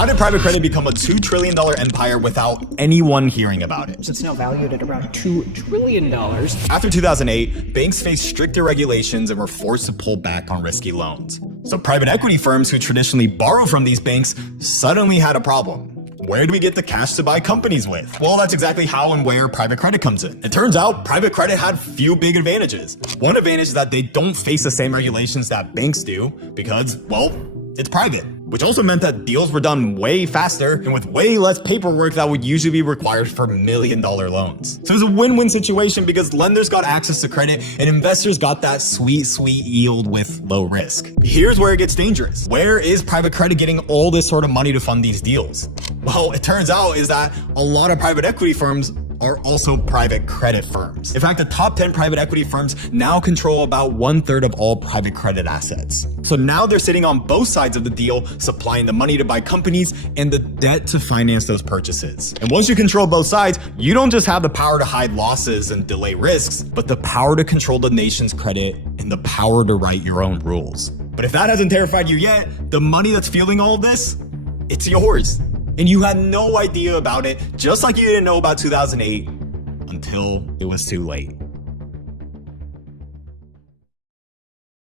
How did private credit become a $2 trillion empire without anyone hearing about it? It's now valued at around $2 trillion. After 2008, banks faced stricter regulations and were forced to pull back on risky loans. So private equity firms who traditionally borrow from these banks suddenly had a problem. Where do we get the cash to buy companies with? Well, that's exactly how and where private credit comes in. It turns out private credit had few big advantages. One advantage is that they don't face the same regulations that banks do because, well, it's private, which also meant that deals were done way faster and with way less paperwork that would usually be required for $1 million loans. So it's a win-win situation because lenders got access to credit and investors got that sweet yield with low risk. Here's where it gets dangerous. Where is private credit getting all this sort of money to fund these deals? Well, it turns out is that a lot of private equity firms are also private credit firms. In fact, the top 10 private equity firms now control about 1/3 of all private credit assets. So now they're sitting on both sides of the deal, supplying the money to buy companies and the debt to finance those purchases. And once you control both sides, you don't just have the power to hide losses and delay risks, but the power to control the nation's credit and the power to write your own rules. But if that hasn't terrified you yet, the money that's fueling all of this, it's yours. And you had no idea about it, just like you didn't know about 2008 until it was too late.